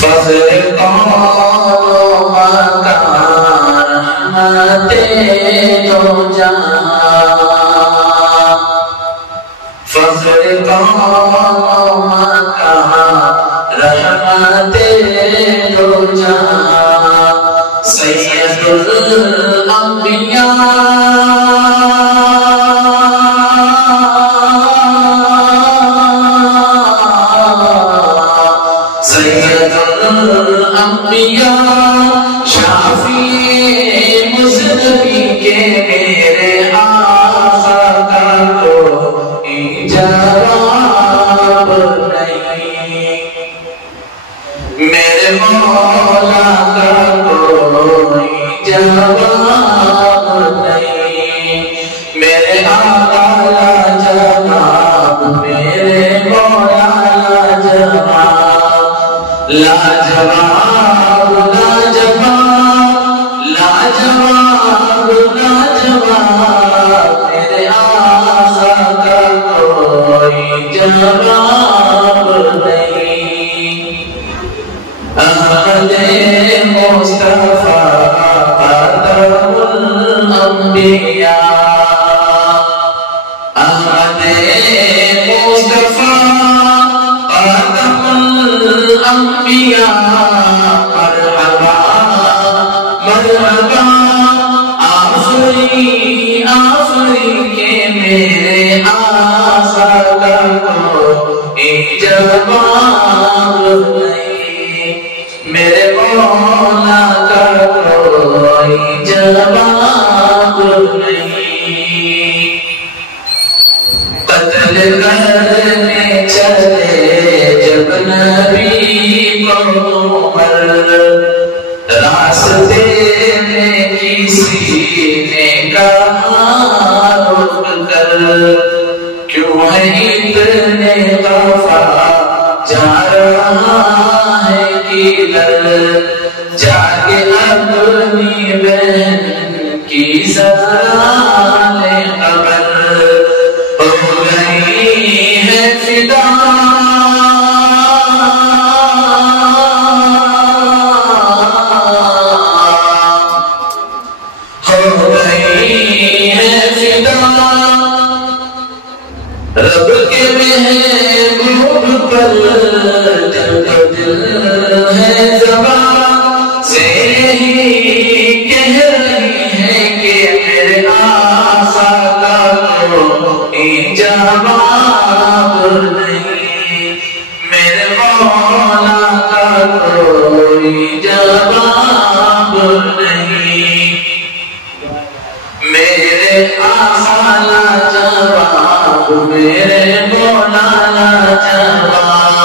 فضل کون و مکان رحمت دو جہاں، فضل کون و مکان رحمت دو جہاں، سید الانبیاء سید الانبیاء شافی مذنبی کے میرے آقا کا کوئی جواب نہیں، میرے مولا کا کوئی جواب نہیں، میرے آقا لاجواب، میرے مولا لاجواب، لاجواب لاجواب لاجواب لاجواب، میرے آقا کا کوئی جواب نہیں، احمد مصطفیٰ خاتم الانبیاء، احمد مصطفیٰ خاتم الانبیاء، مرحبا مرحبا آفری آفری کے میرے آقا کا کوئی جواب نہیں، میرے مولا کا کوئی جواب نہیں، قتل کرنے چلے جب نبی کو عمر، راستے میں کسی نے کہا رک کر، کیوں ہے اتنے خفا جا رہا ہے کدھر، جا کے اپنی بہن کی سزا لے خبر، ہو گئی ہے فدا رب کے محبوب پر، دل ہے زبان سے یہی کہہ رہی ہے کہ میرے آقا کا کوئی جواب نہیں، میرے مولا کا کوئی جواب نہیں، میرے آقا لاجواب، میرے مولا لاجواب،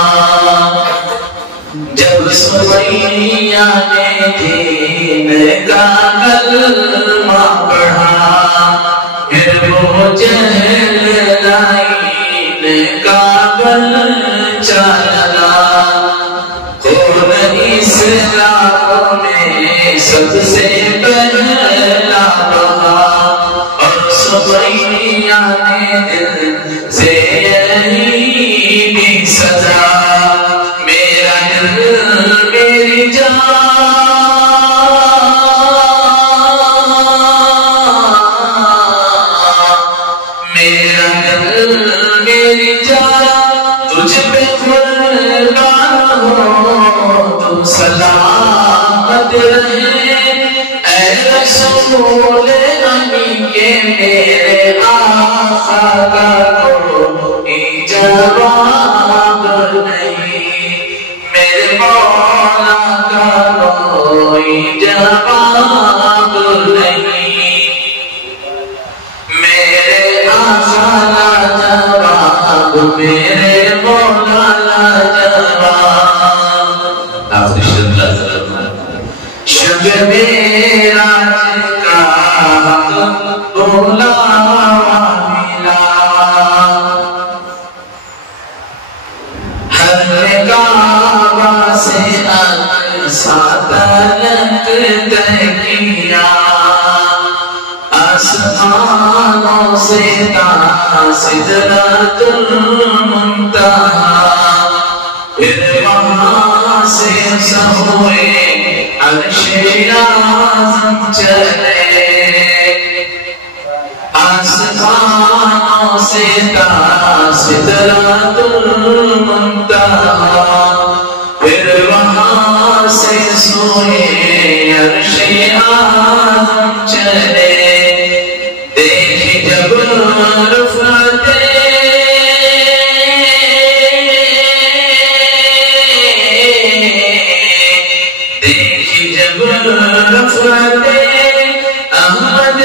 جب سمیہ نے دین کا کلمہ پڑھا، پھر وہ جہل لائن کا بلچہ چلا، خون اسلام میں سب سے پہلا بہا، اور سمیہ نے دل سے یہی بھی سزا، میرا دل میری جان، میرا دل میری جان، تجھ پہ قربان ہو، تو سلامت رہے اے رسول نبی کے میرے آقا کا کوئی جواب نہیں، میرے مولا کا کوئی جواب نہیں، میرے آقا لاجواب، میرے مولا لاجواب، آخری شب معراج کا بولا ملا، ہر کعبہ سے اقصی تلک طے کیا، آسمانوں سے تا سدرۃ المنتہا، پھر وہاں سے سہوئے عرش اعظم چلے آسمانوں سے تا سدرۃ المنتہا پھر وہاں سے سوئے عرش اعظم چلے دیکھی جب رفعت رفعت احمد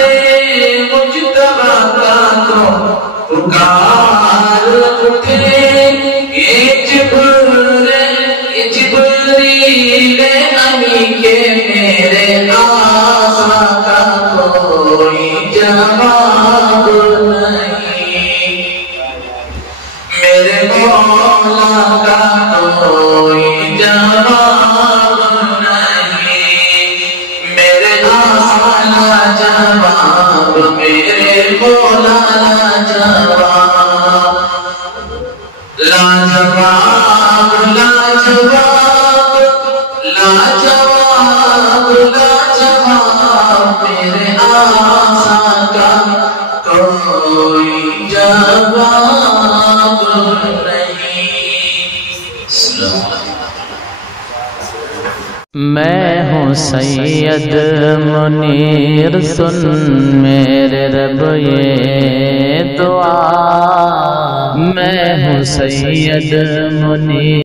مجتبی کا تو پکار اٹھے یہ جبریل امی کے میرے آقا کا کوئی جواب نہیں میرے مولا کا کوئی جواب جواب میرے مولا لاجواب لاجواب لاجواب لاجواب لاجواب میرے آقا کا کوئی جواب نہیں میں ہوں سید منیر سن میرے رب یہ دعا میں ہوں سید منیر